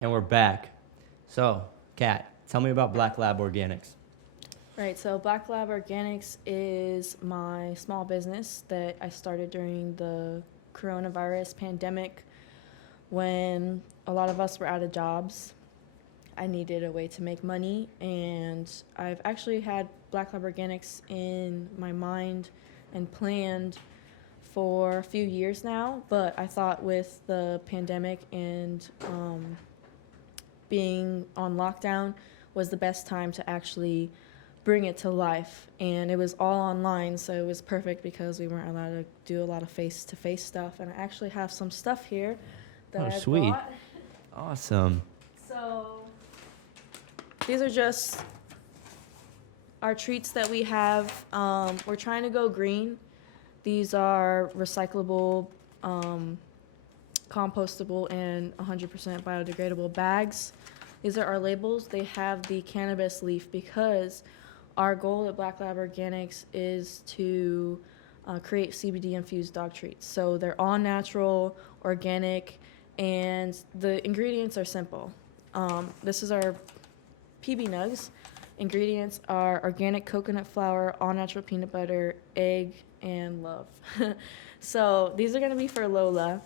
And we're back. So, Kat, tell me about Black Lab Organics. Right, so Black Lab Organics is my small business that I started during the coronavirus pandemic when a lot of us were out of jobs. I needed a way to make money, and I've actually had Black Lab Organics in my mind and planned for a few years now, but I thought with the pandemic and being on lockdown was the best time to actually bring it to life. And it was all online, so it was perfect because we weren't allowed to do a lot of face-to-face stuff. And I actually have some stuff here that I Sweet. bought. Awesome. So these are just our treats that we have. We're trying to go green. These are recyclable, compostable, and 100% biodegradable bags. These are our labels. They have the cannabis leaf because our goal at Black Lab Organics is to create CBD-infused dog treats. So they're all natural, organic, and the ingredients are simple. This is our PB Nugs. Ingredients are organic coconut flour, all natural peanut butter, egg, and love. So these are going to be for Lola.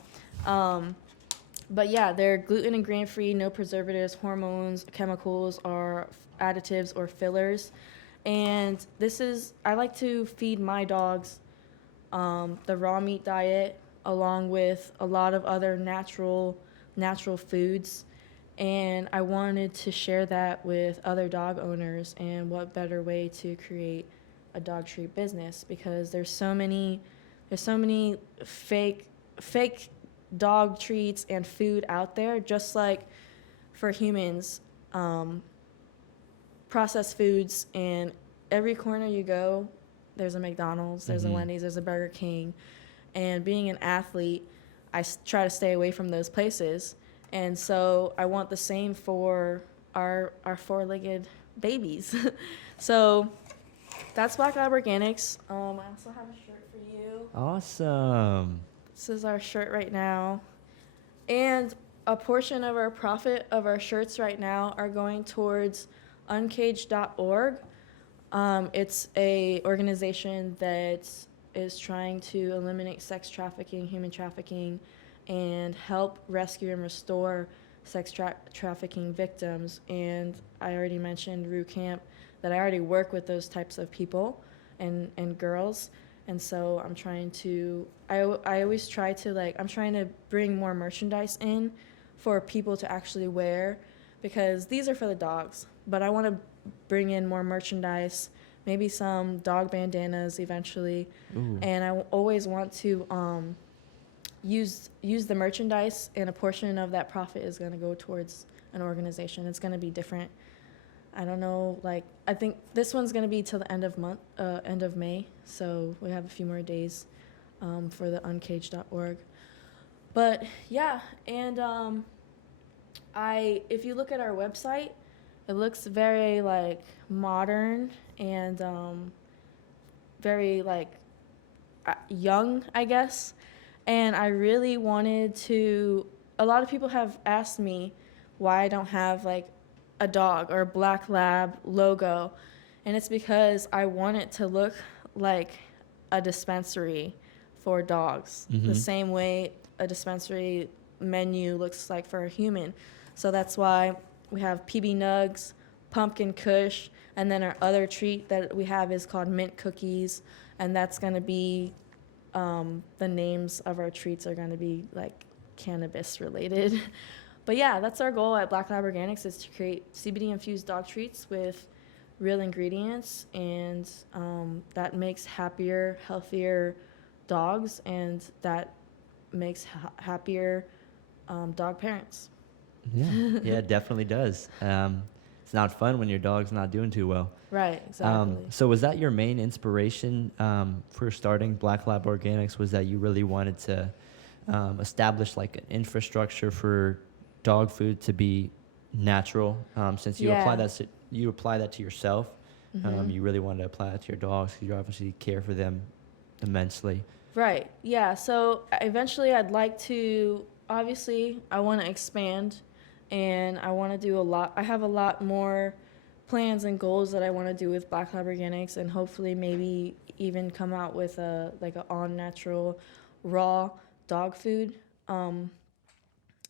But yeah, they're gluten and grain free, no preservatives, hormones, chemicals, or additives or fillers. And I like to feed my dogs the raw meat diet along with a lot of other natural foods. And I wanted to share that with other dog owners, and what better way to create a dog treat business, because there's so many fake dog treats and food out there, just like for humans. Processed foods, and every corner you go, there's a McDonald's, there's a Wendy's, there's a Burger King. And being an athlete, I try to stay away from those places. And so I want the same for our four-legged babies. So that's Black Lab Organics. I also have a shirt for you. Awesome. This is our shirt right now. And a portion of our profit of our shirts right now are going towards uncaged.org. It's a organization that is trying to eliminate sex trafficking, human trafficking, and help rescue and restore sex trafficking victims. And I already mentioned Rue Camp, that I already work with those types of people and girls. And so I'm trying to, I always try to I'm trying to bring more merchandise in for people to actually wear, because these are for the dogs, but I want to bring in more merchandise, maybe some dog bandanas eventually. Ooh. And I always want to use the merchandise, and a portion of that profit is going to go towards an organization. It's going to be different. I don't know, I think this one's going to be till the end of May, so we have a few more days for the uncaged.org. But yeah, and if you look at our website, it looks very modern and very young, I guess. And I really wanted to, a lot of people have asked me why I don't have a dog or a Black Lab logo. And it's because I want it to look like a dispensary for dogs, the same way a dispensary menu looks like for a human. So that's why we have PB Nugs, Pumpkin Kush, and then our other treat that we have is called Mint Cookies, and that's going to be, the names of our treats are going to be cannabis related. But yeah, that's our goal at Black Lab Organics, is to create CBD-infused dog treats with real ingredients, and that makes happier, healthier dogs, and that makes happier dog parents. Yeah, yeah, it definitely does. It's not fun when your dog's not doing too well. Right, exactly. So was that your main inspiration for starting Black Lab Organics? Was that you really wanted to establish an infrastructure for dog food to be natural? Since you apply that to yourself, you really wanted to apply that to your dogs, because you obviously care for them immensely. Right. Yeah. So eventually, I'd like to. Obviously, I want to expand and I want to do a lot. I have a lot more plans and goals that I want to do with Black Lab Organics, and hopefully maybe even come out with a all natural raw dog food.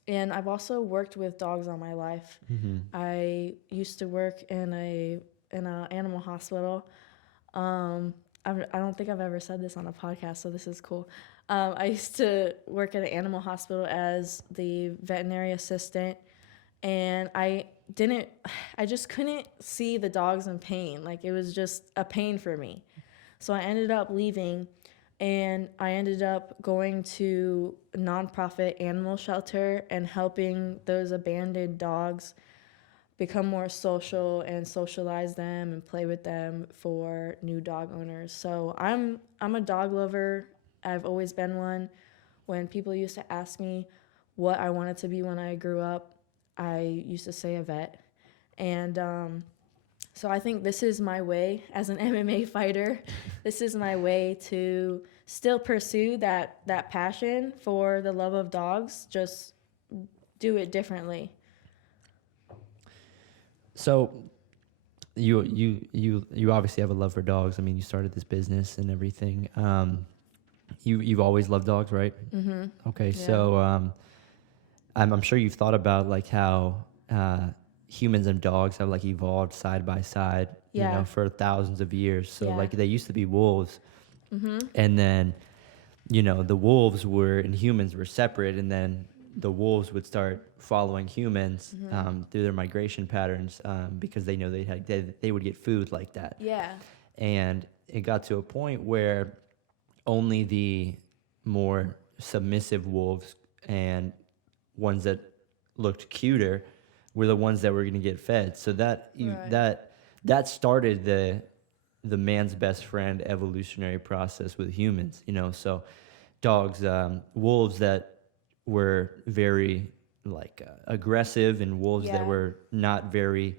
And I've also worked with dogs all my life. Mm-hmm. I used to work in an animal hospital. I don't think I've ever said this on a podcast, so this is cool. I used to work at an animal hospital as the veterinary assistant, and I just couldn't see the dogs in pain. Like, it was just a pain for me. So I ended up leaving, and I ended up going to a nonprofit animal shelter and helping those abandoned dogs become more social and socialize them and play with them for new dog owners. So I'm a dog lover. I've always been one. When people used to ask me what I wanted to be when I grew up, I used to say a vet. And so I think this is my way as an MMA fighter. This is my way to still pursue that passion for the love of dogs, just do it differently. So you obviously have a love for dogs. I mean, you started this business and everything. You've always loved dogs, right? Mm-hmm. Okay, Yeah. so I'm sure you've thought about like how humans and dogs have like evolved side by side, Yeah. you know, for thousands of years. So Yeah. like they used to be wolves, Mm-hmm. and then you know the wolves were and humans were separate, and then the wolves would start following humans through their migration patterns because they know they would get food like that. Yeah. And it got to a point where only the more submissive wolves and ones that looked cuter were the ones that were going to get fed. So Right. that started the man's best friend evolutionary process with humans. You know, so dogs, wolves that were very like aggressive, and wolves that Yeah. were not very,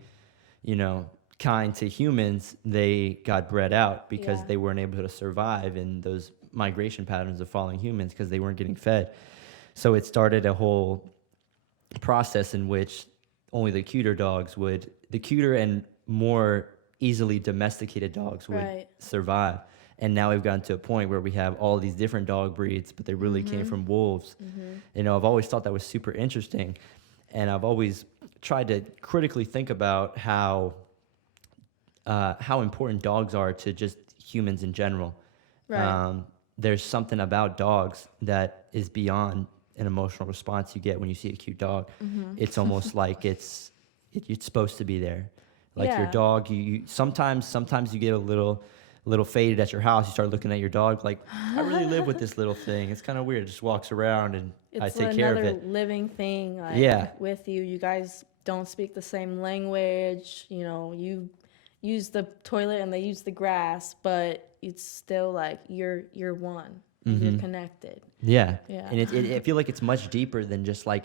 you know, kind to humans, they got bred out because Yeah. they weren't able to survive in those migration patterns of following humans because they weren't getting fed. So it started a whole process in which only the cuter and more easily domesticated dogs would Right. survive. And now we've gotten to a point where we have all these different dog breeds, but they really came from wolves. Mm-hmm. You know, I've always thought that was super interesting. And I've always tried to critically think about how important dogs are to just humans in general. Right. There's something about dogs that is beyond an emotional response you get when you see a cute dog. Mm-hmm. It's almost like it's supposed to be there. Like your Yeah. dog, you sometimes you get a little faded at your house. You start looking at your dog like, I really live with this little thing. It's kind of weird. It just walks around and I It's take care of another it. living thing, like, Yeah. with you. You guys don't speak the same language. You know, you use the toilet and they use the grass, but it's still like you're one. You're connected. Yeah. Yeah. And I feel like it's much deeper than just like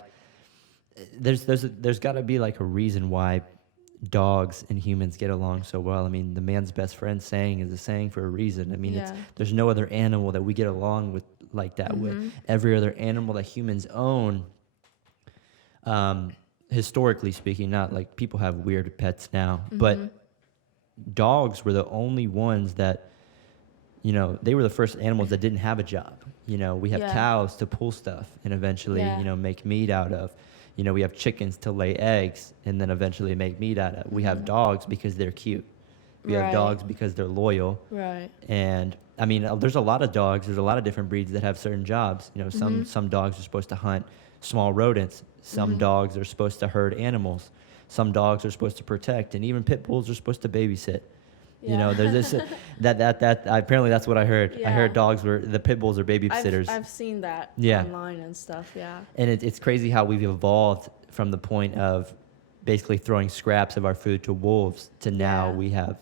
there's got to be like a reason why dogs and humans get along so well. I mean, the man's best friend saying is a saying for a reason. I mean, Yeah. there's no other animal that we get along with like that with. Every other animal that humans own, historically speaking, not like people have weird pets now, but dogs were the only ones that, you know, they were the first animals that didn't have a job. You know, we have Yeah. cows to pull stuff and eventually, Yeah. you know, make meat out of. You know, we have chickens to lay eggs and then eventually make meat out of. We have dogs because they're cute. We have Right. dogs because they're loyal. Right. And I mean, there's a lot of dogs. There's a lot of different breeds that have certain jobs. You know, some dogs are supposed to hunt small rodents. Some dogs are supposed to herd animals. Some dogs are supposed to protect, and even pit bulls are supposed to babysit. You know, there's this that apparently that's what I heard. I heard Yeah. the pit bulls are babysitters. I've seen that Yeah. online and stuff. Yeah. And it's crazy how we've evolved from the point of basically throwing scraps of our food to wolves to now Yeah. we have,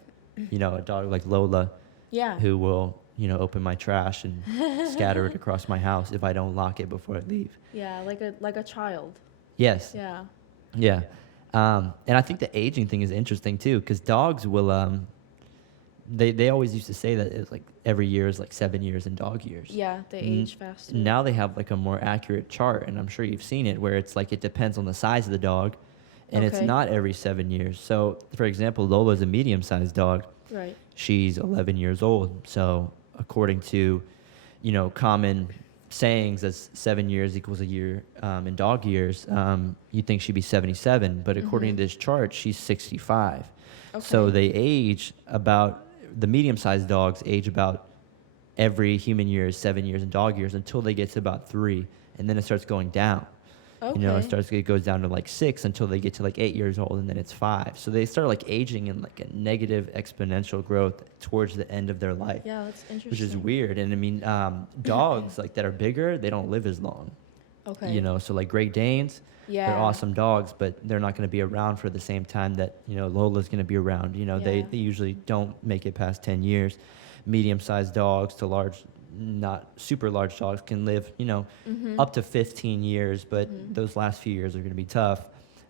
you know, a dog like Lola Yeah. who will, you know, open my trash and scatter it across my house if I don't lock it before I leave. Yeah. Like a child. Yes. Yeah. Yeah. And I think the aging thing is interesting too, because dogs will they always used to say that it's like every year is like 7 years in dog years. Yeah, they age faster. Now they have like a more accurate chart, and I'm sure you've seen it, where it's like it depends on the size of the dog, and it's Okay. not every 7 years. So, for example, Lola's a medium-sized dog. Right. She's 11 years old. So, according to, common sayings, as 7 years equals a year in dog years, you'd think she'd be 77, but according to this chart, she's 65. So Okay. they age about, the medium-sized dogs age about every human year is 7 years in dog years until they get to about 3, and then it starts going down. Okay. It goes down to like 6 until they get to like 8 years old, and then it's 5. So they start like aging in like a negative exponential growth towards the end of their life, Yeah, that's interesting. which is weird. And I mean, dogs like that are bigger, they don't live as long. Okay. So like Great Danes, Yeah. they're awesome dogs, but they're not going to be around for the same time that, Lola's going to be around. They Yeah. usually don't make it past 10 years. Medium-sized dogs to large, not super large dogs can live, up to 15 years, but those last few years are going to be tough.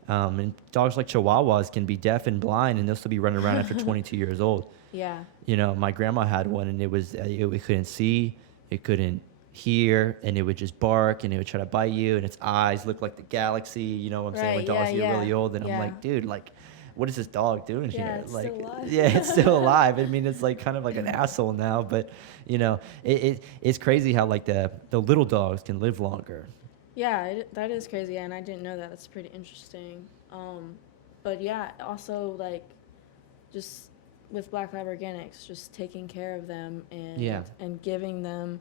And dogs like Chihuahuas can be deaf and blind, and they'll still be running around after 22 years old. Yeah. My grandma had one, and it couldn't see, it couldn't hear, and it would just bark, and it would try to bite you, and its eyes looked like the galaxy. You know what I'm saying? When Right, dogs yeah, get yeah, really old, and I'm yeah. like, dude, like, what is this dog doing Yeah, here? it's Like, still alive. yeah, it's still alive. I mean, it's like kind of like an asshole now, but it's crazy how like the little dogs can live longer. Yeah, that is crazy, and I didn't know that. That's pretty interesting. But yeah, also like just with Black Lab Organics, just taking care of them and giving them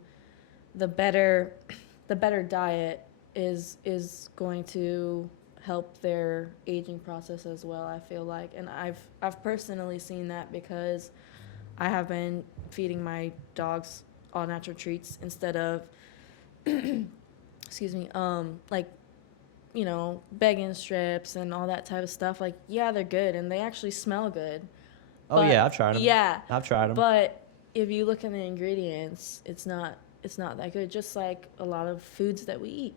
the better diet is going to help their aging process as well, I feel like. And I've personally seen that because I have been feeding my dogs all natural treats instead of excuse me, like, bacon strips and all that type of stuff. Like, yeah, they're good and they actually smell good. Oh yeah, I've tried them. Yeah. I've tried them. But if you look at the ingredients, it's not that good, just like a lot of foods that we eat.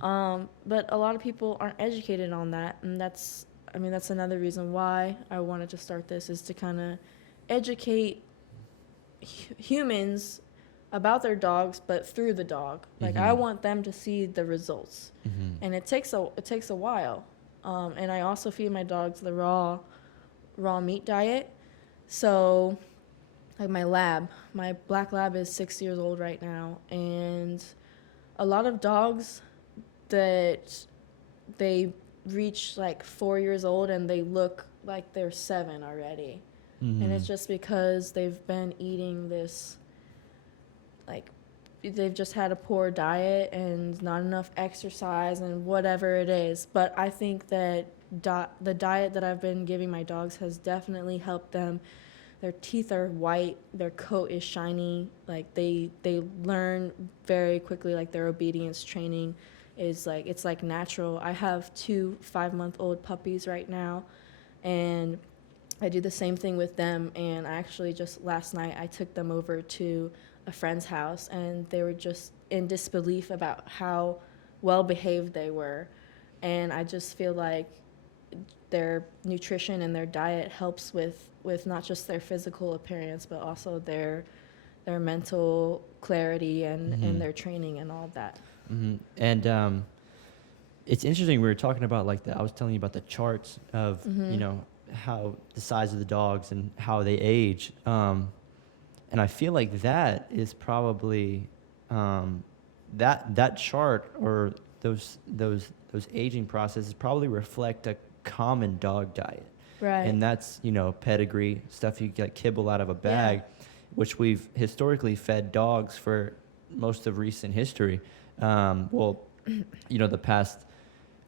But a lot of people aren't educated on that, and that's another reason why I wanted to start this, is to kind of educate humans about their dogs, but through the dog. Like, I want them to see the results, and it takes a while. And I also feed my dogs the raw meat diet. So, like my black lab is 6 years old right now, and a lot of dogs that they reach like 4 years old and they look like they're 7 already. And it's just because they've been eating this, like, they've just had a poor diet and not enough exercise and whatever it is. But I think that the diet that I've been giving my dogs has definitely helped them. Their teeth are white, their coat is shiny, like they learn very quickly, like their obedience training is like, it's like natural. I have 2 5-month-old puppies right now, and I do the same thing with them. And I actually just last night I took them over to a friend's house, and they were just in disbelief about how well behaved they were. And I just feel like their nutrition and their diet helps with not just their physical appearance, but also their mental clarity and their training and all of that. And it's interesting, we were talking about I was telling you about the charts of how the size of the dogs and how they age, and I feel like that is probably that chart, or those aging processes probably reflect a common dog diet. Right. And that's, pedigree, stuff you get kibble out of a bag, which we've historically fed dogs for most of recent history. The past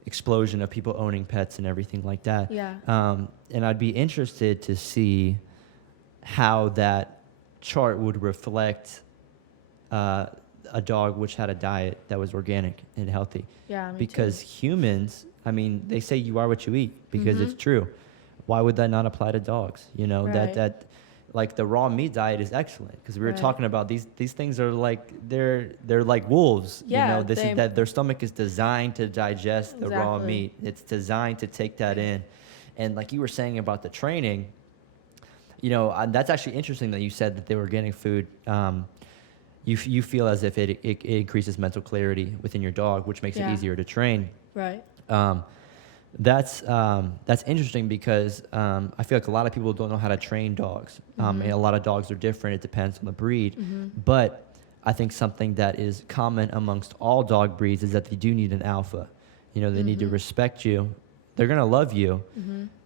explosion of people owning pets and everything like that. Yeah. And I'd be interested to see how that chart would reflect a dog which had a diet that was organic and healthy. Yeah, me because too. humans, they say you are what you eat, because it's true. Why would that not apply to dogs? Right. That like the raw meat diet is excellent, because we were talking about these things are like they're like wolves. Yeah, This is that their stomach is designed to digest the raw Exactly. meat. It's designed to take that in. And like you were saying about the training, that's actually interesting that you said that the organic food, you feel as if it increases mental clarity within your dog, which makes it Yeah. easier to train. Right. That's interesting because I feel like a lot of people don't know how to train dogs. And a lot of dogs are different. It depends on the breed. But I think something that is common amongst all dog breeds is that they do need an alpha. They need to respect you. They're going to love you,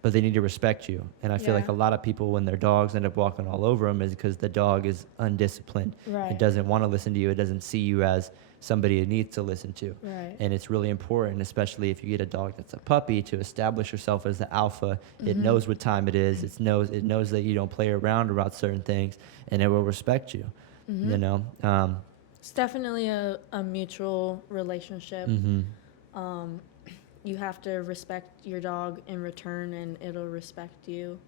but they need to respect you. And I feel like a lot of people, when their dogs end up walking all over them, is because the dog is undisciplined. Right. It doesn't want to listen to you. It doesn't see you as somebody it needs to listen to. Right. And it's really important, especially if you get a dog that's a puppy, to establish yourself as the alpha. It knows what time it is. It knows that you don't play around about certain things, and it will respect you. It's definitely a mutual relationship. You have to respect your dog in return, and it'll respect you.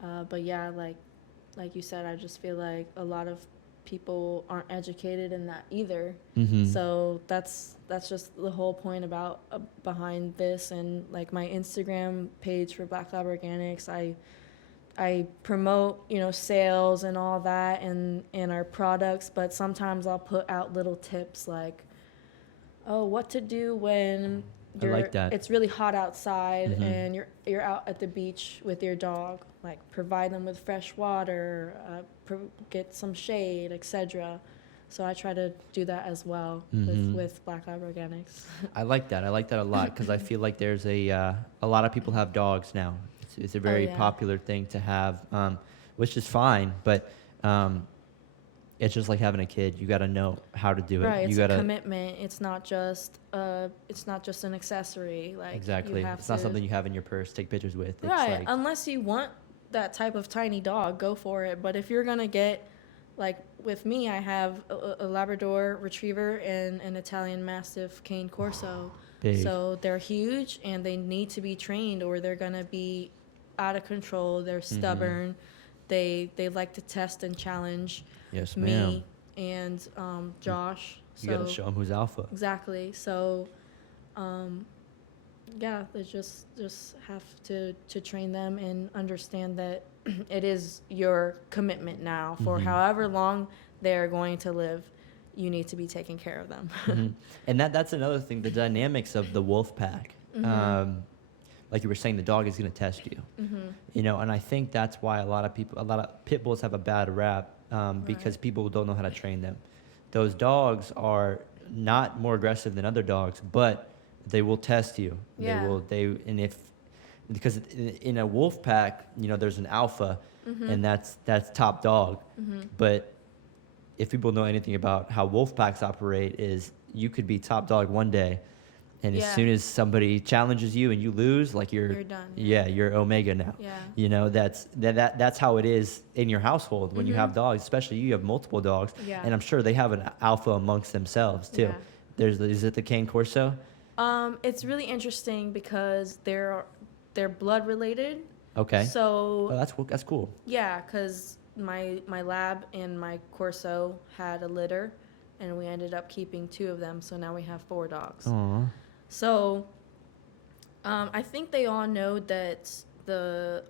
But yeah, like you said, I just feel like a lot of people aren't educated in that either. So that's just the whole point about behind this. And like my Instagram page for Black Lab Organics, I promote sales and all that and our products, but sometimes I'll put out little tips like, what to do when it's really hot outside and you're out at the beach with your dog. Like, provide them with fresh water, get some shade, etc. So I try to do that as well with Black Lab Organics. I like that. I like that a lot because I feel like there's a lot of people have dogs now. It's a very popular thing to have, which is fine, but it's just like having a kid. You got to know how to do it. Right, it's a commitment. It's not just an accessory. Like, exactly. It's not something you have in your purse, take pictures with. Right, it's like, unless you want that type of tiny dog, go for it. But if you're gonna get, like with me, I have a Labrador Retriever and an Italian Mastiff Cane Corso. Big. So they're huge and they need to be trained or they're gonna be out of control. They're stubborn. They like to test and challenge me and Josh. You got to show them who's alpha. Exactly. So, they just have to train them and understand that it is your commitment now for however long they're going to live. You need to be taking care of them. And that's another thing, the dynamics of the wolf pack. Like you were saying, the dog is going to test you. And I think that's why a lot of pit bulls have a bad rap because people don't know how to train them. Those dogs are not more aggressive than other dogs, but they will test you. Yeah. Because in a wolf pack, there's an alpha, and that's top dog. But if people know anything about how wolf packs operate, is you could be top dog one day, and as soon as somebody challenges you and you lose, like you're done. Yeah, you're omega now. Yeah. That's how it is in your household when you have dogs, especially you have multiple dogs, and I'm sure they have an alpha amongst themselves too. Yeah. Is it the Cane Corso? It's really interesting because they're blood related. Okay. So that's cool. Yeah, because my lab and my Corso had a litter, and we ended up keeping 2 of them. So now we have 4 dogs. Aww. So I think they all know that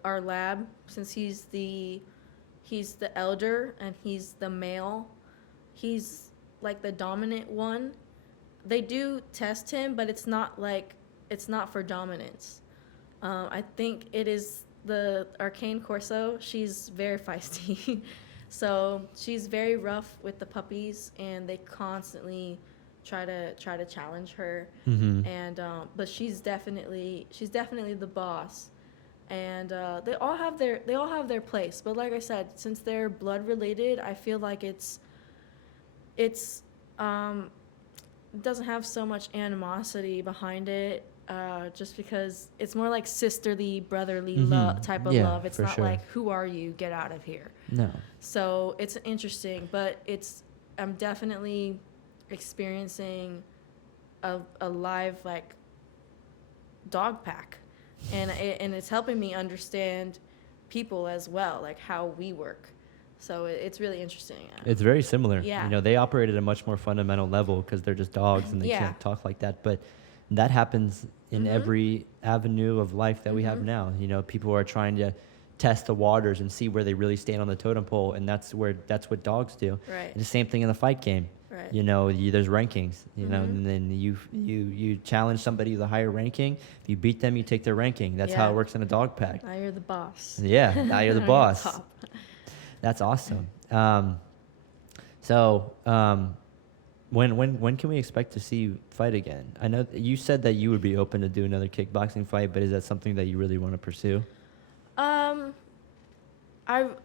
our lab, since he's the elder and he's the male, he's like the dominant one. They do test him, but it's not for dominance. I think it is our Cane Corso. She's very feisty. So she's very rough with the puppies, and they constantly try to challenge her. And but she's definitely the boss. And they all have their place. But like I said, since they're blood related, I feel like it's doesn't have so much animosity behind it, just because it's more like sisterly, brotherly type of love. It's not like, who are you? Get out of here. No. So it's interesting, but I'm definitely experiencing a live dog pack, and it's helping me understand people as well, like how we work. So it's really interesting. It's very similar. Yeah. They operate at a much more fundamental level because they're just dogs and they can't talk like that. But that happens in every avenue of life that we have now. People are trying to test the waters and see where they really stand on the totem pole, and that's what dogs do. Right. And the same thing in the fight game. Right. You know, there's rankings. You know, Mhm. and then you challenge somebody with a higher ranking. If you beat them, you take their ranking. That's how Yeah. it works in a dog pack. Now you're the boss. Yeah, now you're the Now boss. top. That's awesome. So, when can we expect to see you fight again? I know you said that you would be open to do another kickboxing fight, but is that something that you really want to pursue?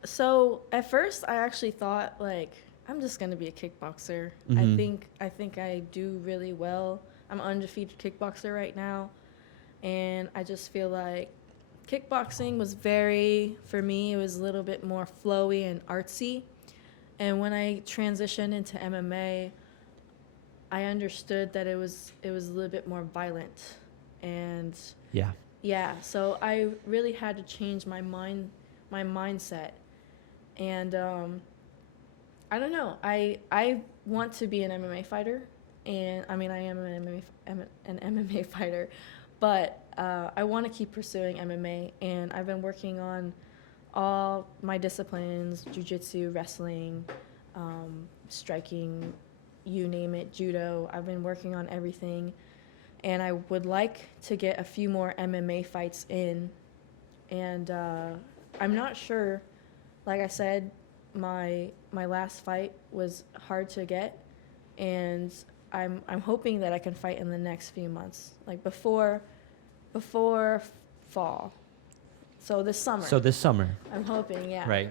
So at first I actually thought like I'm just gonna be a kickboxer. Mhm. I think I do really well. I'm an undefeated kickboxer right now, and I just feel like kickboxing was for me, it was a little bit more flowy and artsy. And when I transitioned into MMA, I understood that it was a little bit more violent. And Yeah. yeah, so I really had to change my mindset. And I don't know. I want to be an MMA fighter, and I mean I am an MMA fighter, but I want to keep pursuing MMA, and I've been working on all my disciplines: jiu-jitsu, wrestling, striking, you name it, judo. I've been working on everything, and I would like to get a few more MMA fights in, and I'm not sure. Like I said, my last fight was hard to get, and I'm hoping that I can fight in the next few months, like before fall. So this summer. So this summer. I'm hoping, yeah. Right.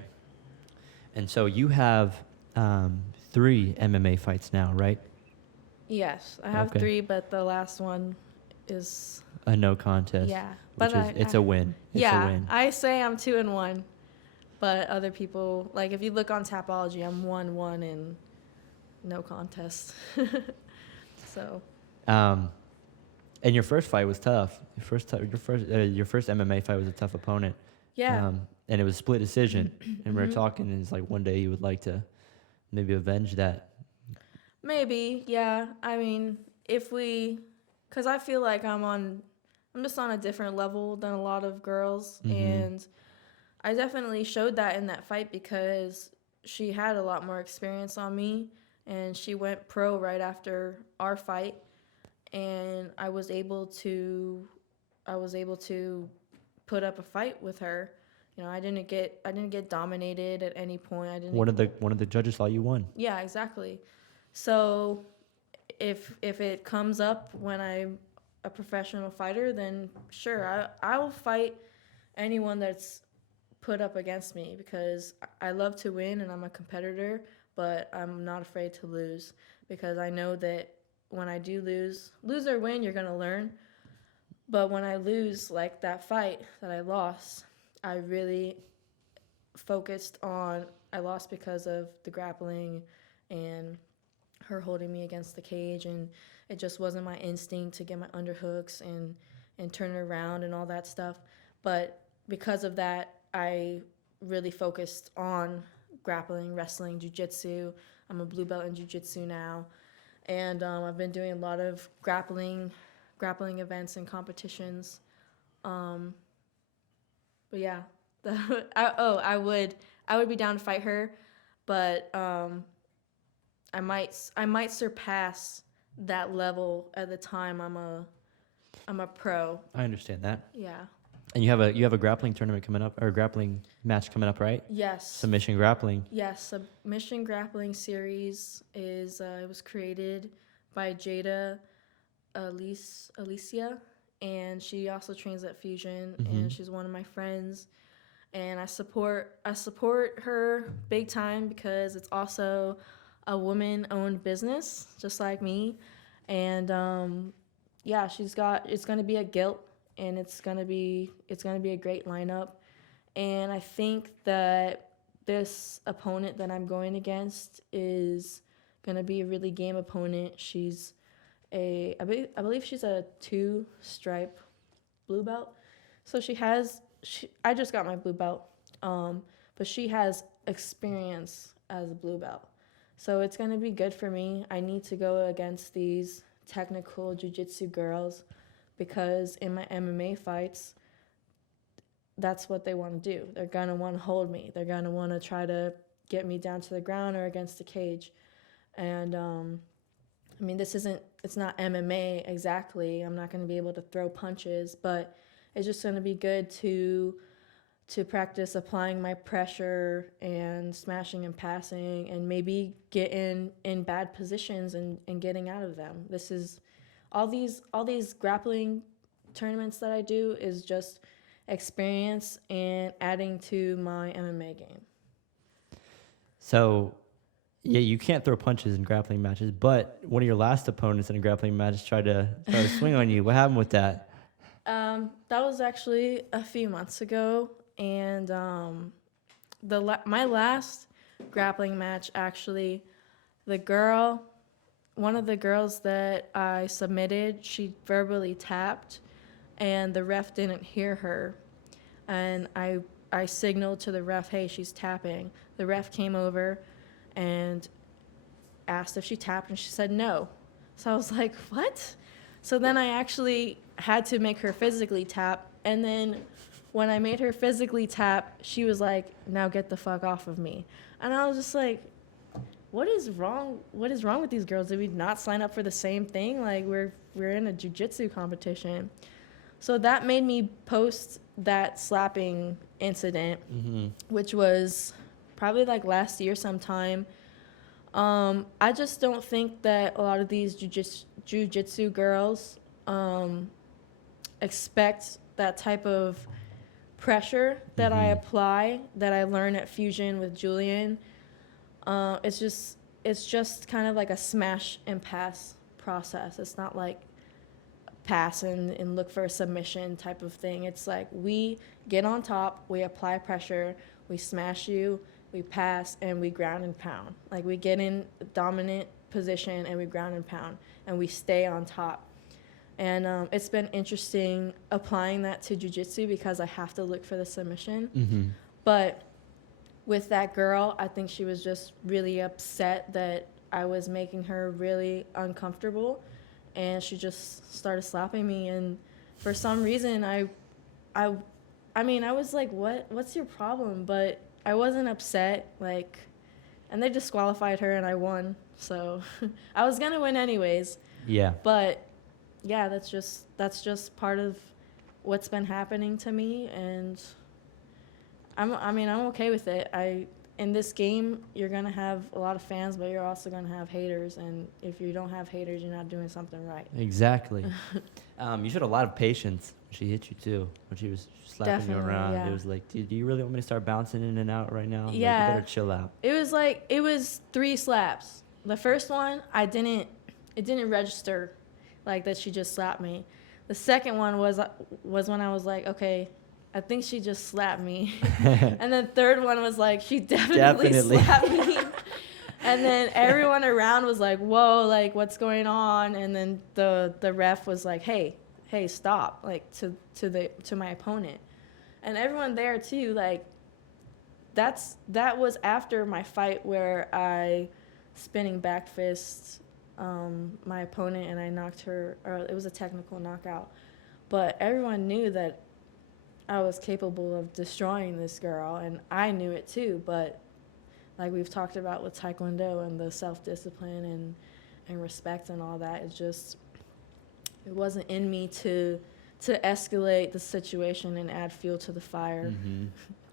And so you have 3 MMA fights now, right? Yes, I have Okay. 3, but the last one is A no contest. yeah. Which But is a win. It's yeah, a win. I say I'm 2-1, but other people, like if you look on Tapology, I'm 1-1 and no contest. So. And your first fight was tough. Your first MMA fight was a tough opponent. Yeah. And it was a split decision. And we were Mhm. talking, and it's like one day you would like to maybe avenge that. Maybe, yeah. I mean, because I feel like I'm just on a different level than a lot of girls, Mhm. and I definitely showed that in that fight because she had a lot more experience on me, and she went pro right after our fight, and I was able to put up a fight with her. You know, I didn't get dominated at any point. I didn't. One of the judges thought you won. Yeah, exactly. So if it comes up when I'm a professional fighter, then sure, I will fight anyone that's put up against me because I love to win and I'm a competitor, but I'm not afraid to lose because I know that when I do lose or win, you're gonna learn. But when I lose, like that fight that I lost, I really focused on I lost because of the grappling and her holding me against the cage, and it just wasn't my instinct to get my underhooks and turn it around and all that stuff. But because of that, I really focused on grappling, wrestling, jiu-jitsu. I'm a blue belt in jiu-jitsu now, and I've been doing a lot of grappling events and competitions. But yeah, I would be down to fight her, but I might surpass that level at the time I'm a pro. I understand that. Yeah. And you have a grappling tournament coming up, or a grappling match coming up, right? Yes. Submission grappling. Yes, Submission Grappling Series is it was created by Jada Alicia, and she also trains at Fusion, and she's one of my friends. And I support her big time because it's also a woman-owned business, just like me. And yeah, it's gonna be a Gilt, and it's gonna be a great lineup. And I think that this opponent that I'm going against is gonna be a really game opponent. She's I believe she's a 2-stripe blue belt, so I just got my blue belt, but she has experience as a blue belt. So it's going to be good for me. I need to go against these technical jiu-jitsu girls because in my MMA fights, that's what they want to do. They're going to want to hold me. They're going to want to try to get me down to the ground or against the cage. And I mean, it's not MMA exactly. I'm not going to be able to throw punches, but it's just going to be good to practice applying my pressure and smashing and passing, and maybe get in bad positions and getting out of them. This is all these grappling tournaments that I do is just experience and adding to my MMA game. So, yeah, you can't throw punches in grappling matches, but one of your last opponents in a grappling match tried to swing on you. What happened with that? That was actually a few months ago, and my last grappling match, actually, one of the girls that I submitted, she verbally tapped, and the ref didn't hear her, and I signaled to the ref, hey, she's tapping. The ref came over and asked if she tapped, and she said no. So I was like, what? So then I actually had to make her physically tap, and then when I made her physically tap, she was like, now get the fuck off of me. And I was just like, what is wrong with these girls? Did we not sign up for the same thing? Like, we're in a jiu-jitsu competition. So that made me post that slapping incident, which was probably like last year sometime. I just don't think that a lot of these jiu-jitsu girls expect that type of pressure that I apply, that I learn at Fusion with Julian. It's just kind of like a smash and pass process. It's not like pass and look for a submission type of thing. It's like we get on top, we apply pressure, we smash you, we pass, and we ground and pound. Like, we get in a dominant position and we ground and pound, and we stay on top. And it's been interesting applying that to jiu-jitsu because I have to look for the submission. But with that girl, I think she was just really upset that I was making her really uncomfortable, and she just started slapping me. And for some reason, I mean, I was like, what's your problem? But I wasn't upset, like, and they disqualified her and I won. So I was going to win anyways. Yeah. But yeah, that's just part of what's been happening to me, and I'm okay with it. In this game, you're going to have a lot of fans, but you're also going to have haters, and if you don't have haters, you're not doing something right. Exactly. You showed a lot of patience when she hit you too, when she was slapping Definitely, you around. yeah. It was like, do you really want me to start bouncing in and out right now? Yeah. Like, you better chill out. It was 3 slaps. The first one, it didn't register like that she just slapped me. The second one was when I was like, okay, I think she just slapped me. And then third one was like, she definitely slapped me. And then everyone around was like, whoa, like, what's going on? And then the ref was like, hey, stop, like, to my opponent. And everyone there too, like, that was after my fight where I spinning back fist my opponent, and I knocked her, or it was a technical knockout. But everyone knew that I was capable of destroying this girl, and I knew it too. But like we've talked about with Taekwondo and the self-discipline and respect and all that, it wasn't in me to escalate the situation and add fuel to the fire.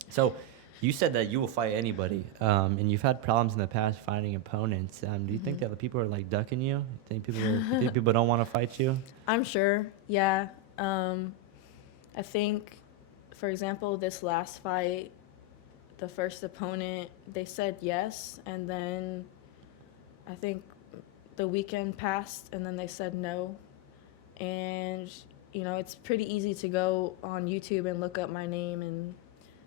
So you said that you will fight anybody, and you've had problems in the past finding opponents. Do you think that the people are like ducking you? Think people don't want to fight you? I'm sure. Yeah. I think, for example, this last fight, the first opponent, they said yes, and then I think the weekend passed, and then they said no. And it's pretty easy to go on YouTube and look up my name and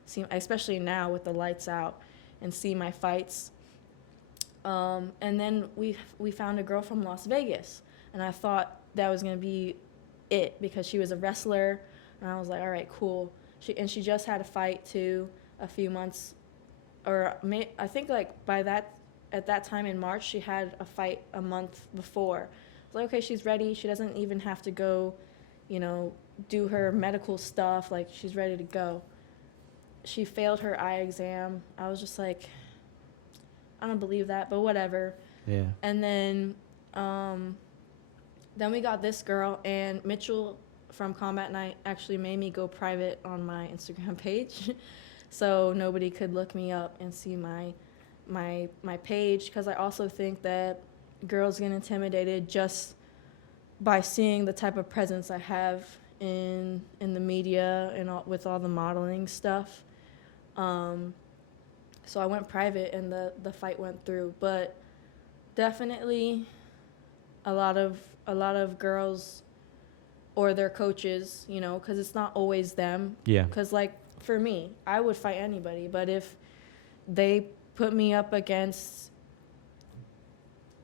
see, especially now with the lights out, and see my fights. And then we found a girl from Las Vegas, and I thought that was gonna be it because she was a wrestler, and I was like, all right, cool. She just had a fight too a few months, I think like at that time in March she had a fight a month before. I was like, okay, she's ready. She doesn't even have to go, do her medical stuff. Like, she's ready to go. she failed her eye exam. I was just like, I don't believe that, but whatever. Yeah. And then we got this girl, and Mitchell from Combat Night actually made me go private on my Instagram page, so nobody could look me up and see my page. Because I also think that girls get intimidated just by seeing the type of presence I have in the media and with all the modeling stuff. So I went private, and the fight went through. But definitely, a lot of girls or their coaches, you know, because it's not always them. Yeah. Because, like, for me, I would fight anybody, but if they put me up against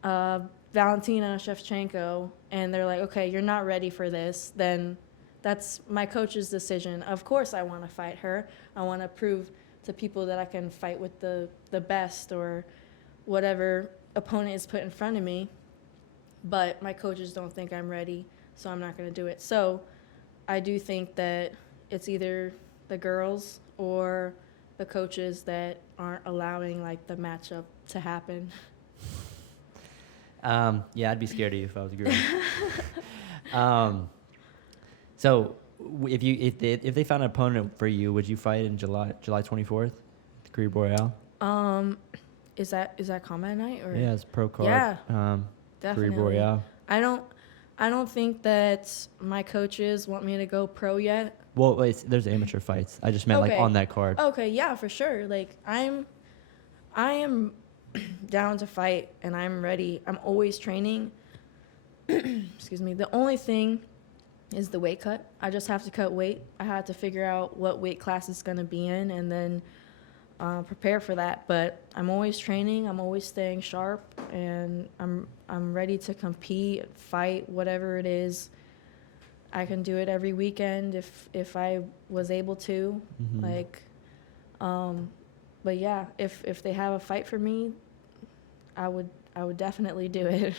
Valentina Shevchenko and they're like, okay, you're not ready for this, then that's my coach's decision. Of course I want to fight her. I want to prove to people that I can fight with the best or whatever opponent is put in front of me. But my coaches don't think I'm ready, so I'm not going to do it. So I do think that it's either the girls or the coaches that aren't allowing, like, the matchup to happen. Yeah, I'd be scared of you if I was a girl. So if they found an opponent for you, would you fight in July 24th, the Career Royale? Is that Combat Night or? Yeah, it's pro card. Yeah, definitely. Career Royale. I don't think that my coaches want me to go pro yet. Well, there's amateur fights. I just meant like Okay. on that card. Okay, yeah, for sure. Like, I am down to fight, and I'm ready. I'm always training. Excuse me. The only thing is the weight cut. I just have to cut weight. I have to figure out what weight class it's going to be in, and then prepare for that. But I'm always training. I'm always staying sharp, and I'm ready to compete, fight, whatever it is. I can do it every weekend if I was able to. Mhm. Like, but yeah, if they have a fight for me, I would definitely do it.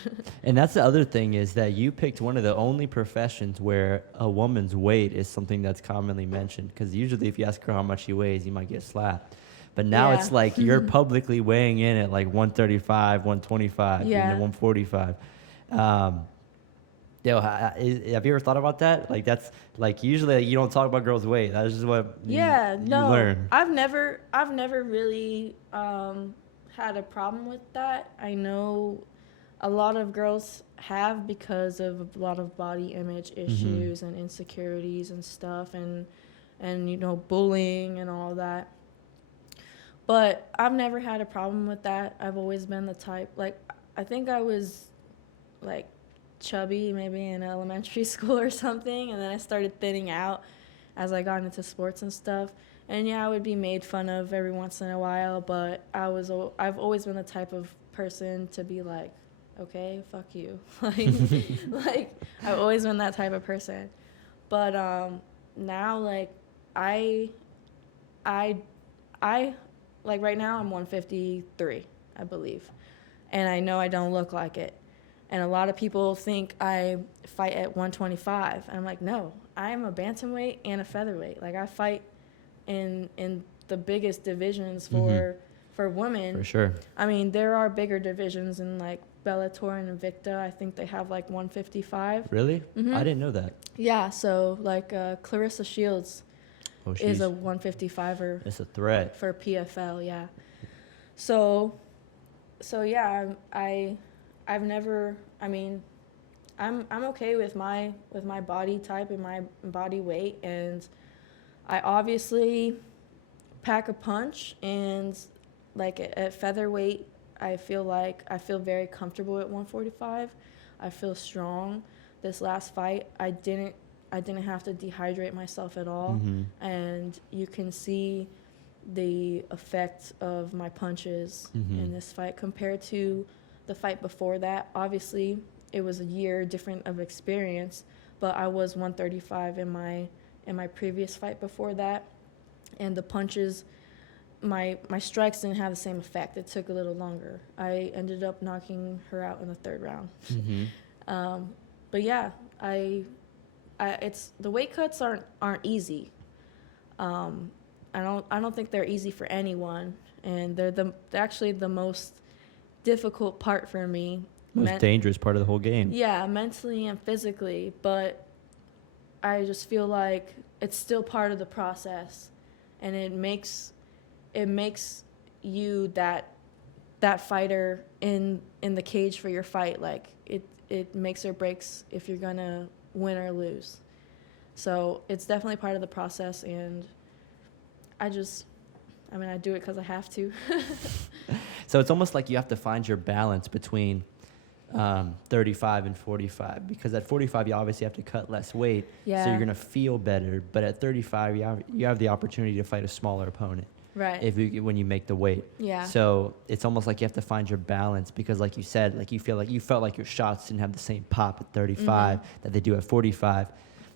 And that's the other thing, is that you picked one of the only professions where a woman's weight is something that's commonly mentioned. Because usually if you ask her how much she weighs, you might get slapped. But now Yeah. it's like you're publicly weighing in at like 135, 125, Yeah. 145. Have you ever thought about that? Like, that's like usually you don't talk about girls' weight. That's just what you learn. I've never really had a problem with that. I know a lot of girls have, because of a lot of body image issues and insecurities and stuff, and bullying and all that. But I've never had a problem with that. I've always been the type, like, I think I was like chubby maybe in elementary school or something, and then I started thinning out as I got into sports and stuff. And yeah, I would be made fun of every once in a while, but I've always been the type of person to be like, okay, fuck you. like I've always been that type of person. But now, like, I like, right now I'm 153, I believe. And I know I don't look like it. And a lot of people think I fight at 125. And I'm like, no, I'm a bantamweight and a featherweight. Like, I fight in the biggest divisions for women. For sure. I mean, there are bigger divisions in, like, Bellator and Invicta. I think they have, like, 155. Really? Mhm. I didn't know that. Yeah, so, like, Clarissa Shields Oh, is a 155er. It's a threat. For PFL, yeah. So yeah, I've never, I mean, I'm okay with my body type and my body weight, and I obviously pack a punch, and, like, at featherweight, I feel very comfortable at 145. I feel strong. This last fight, I didn't have to dehydrate myself at all, and you can see the effect of my punches in this fight compared to the fight before that. Obviously, it was a year different of experience, but I was 135 in my previous fight before that, and the punches, my strikes didn't have the same effect. It took a little longer. I ended up knocking her out in the third round. But yeah, it's the weight cuts aren't easy. I don't think they're easy for anyone, and they're actually the most difficult part for me. Most dangerous part of the whole game. Yeah, mentally and physically, but I just feel like it's still part of the process, and it makes you that fighter in the cage for your fight. Like it makes or breaks if you're gonna win or lose. So it's definitely part of the process, and I do it because I have to. So it's almost like you have to find your balance between 35 and 45, because at 45 you obviously have to cut less weight, Yeah. so you're gonna feel better. But at 35 you have the opportunity to fight a smaller opponent Right. when you make the weight. Yeah. So it's almost like you have to find your balance, because like you said, like you felt like your shots didn't have the same pop at 35 that they do at 45,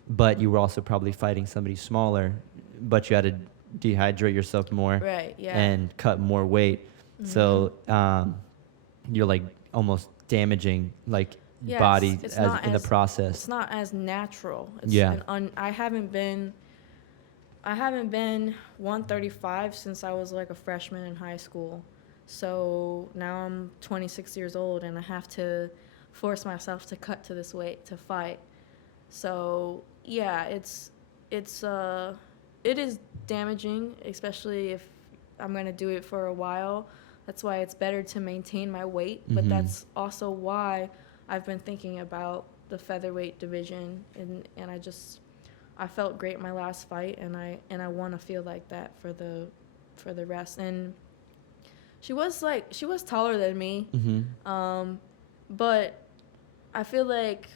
but you were also probably fighting somebody smaller, but you had to dehydrate yourself more Right. Yeah. and cut more weight. So you're like almost damaging like Yes, body it's as not in the as- process. It's not as natural. It's Yeah. I haven't been 135 since I was like a freshman in high school. So now I'm 26 years old, and I have to force myself to cut to this weight to fight. So yeah, it is damaging, especially if I'm gonna do it for a while. That's why it's better to maintain my weight, but that's also why I've been thinking about the featherweight division, and I felt great my last fight, and I want to feel like that for the rest. And she was taller than me, but I feel like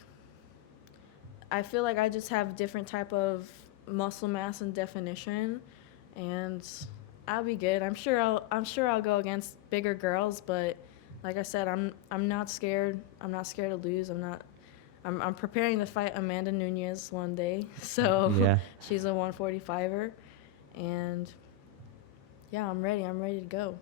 I just have different type of muscle mass and definition, and I'll be good. I'm sure I'll go against bigger girls, but like I said, I'm not scared. I'm not scared to lose. I'm preparing to fight Amanda Nunez one day. So Yeah. she's a 145er, and yeah, I'm ready. I'm ready to go.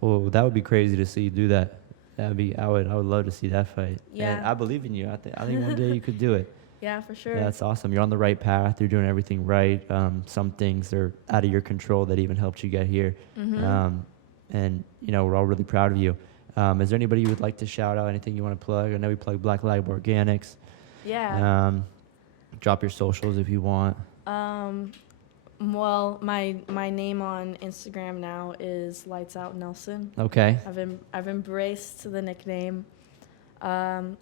Well, that would be crazy to see you do that. I would love to see that fight. Yeah. And I believe in you. I think one day you could do it. Yeah, for sure. Yeah, that's awesome. You're on the right path. You're doing everything right. Some things are out of your control that even helped you get here. And, we're all really proud of you. Is there anybody you would like to shout out? Anything you want to plug? I know we plug Black Lab Organics. Yeah. Drop your socials if you want. Well, my name on Instagram now is Lights Out Nelson. Okay. I've embraced the nickname, and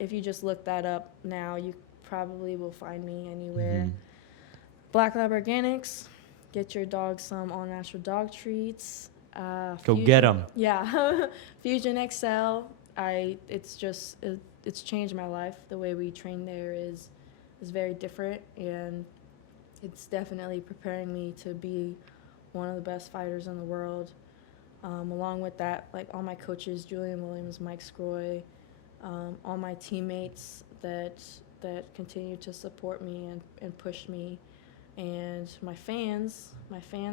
if you just look that up now, you probably will find me anywhere. Black Lab Organics. Get your dog some all natural dog treats. Go get them. Yeah, Fusion XL. It's changed my life. The way we train there is very different, and it's definitely preparing me to be one of the best fighters in the world. Along with that, like all my coaches, Julian Williams, Mike Scroy, all my teammates that continue to support me and push me, and my fans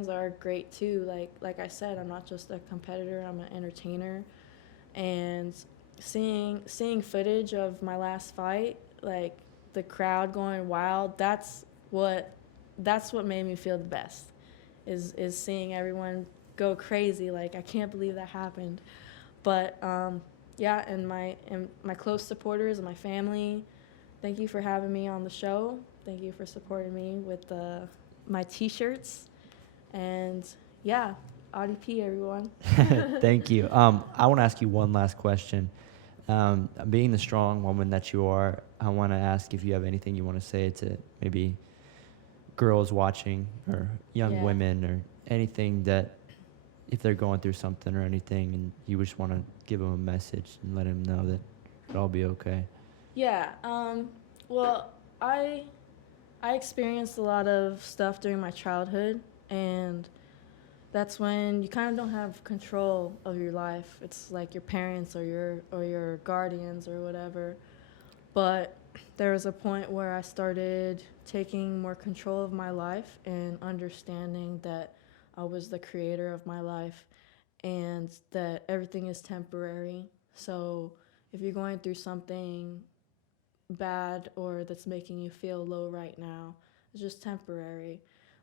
are great too. Like I said, I'm not just a competitor, I'm an entertainer, and seeing footage of my last fight, like the crowd going wild, that's what made me feel the best, is seeing everyone go crazy. Like, I can't believe that happened. But yeah, and my close supporters and my family, thank you for having me on the show. Thank you for supporting me with my t-shirts. And yeah, Audie P, everyone. Thank you. I want to ask you one last question. Being the strong woman that you are, I want to ask if you have anything you want to say to maybe girls watching or young women, or anything that, if they're going through something or anything, and you just want to give them a message and let them know that it'll all be okay. Yeah. Well, I experienced a lot of stuff during my childhood, and that's when you kind of don't have control of your life. It's like your parents or your guardians or whatever. But there was a point where I started taking more control of my life and understanding that I was the creator of my life, and that everything is temporary. So if you're going through something bad or that's making you feel low right now, it's just temporary.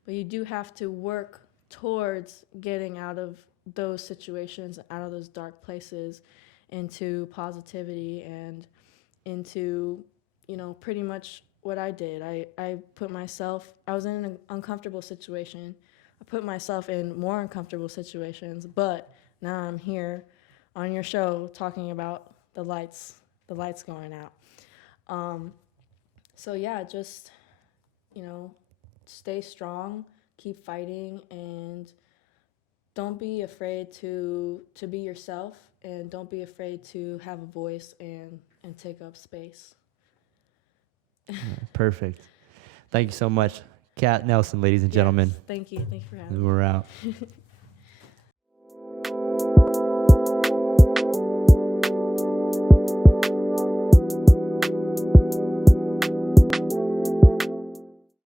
but you do have to work towards getting out of those situations, out of those dark places, into positivity and into, pretty much what I did. I was in an uncomfortable situation. I put myself in more uncomfortable situations, but now I'm here on your show talking about the lights going out. So yeah, just, stay strong, keep fighting, and don't be afraid to be yourself, and don't be afraid to have a voice and take up space. Perfect. Thank you so much, Kat Nelson, ladies and gentlemen. Yes, thank you for having me. We're out.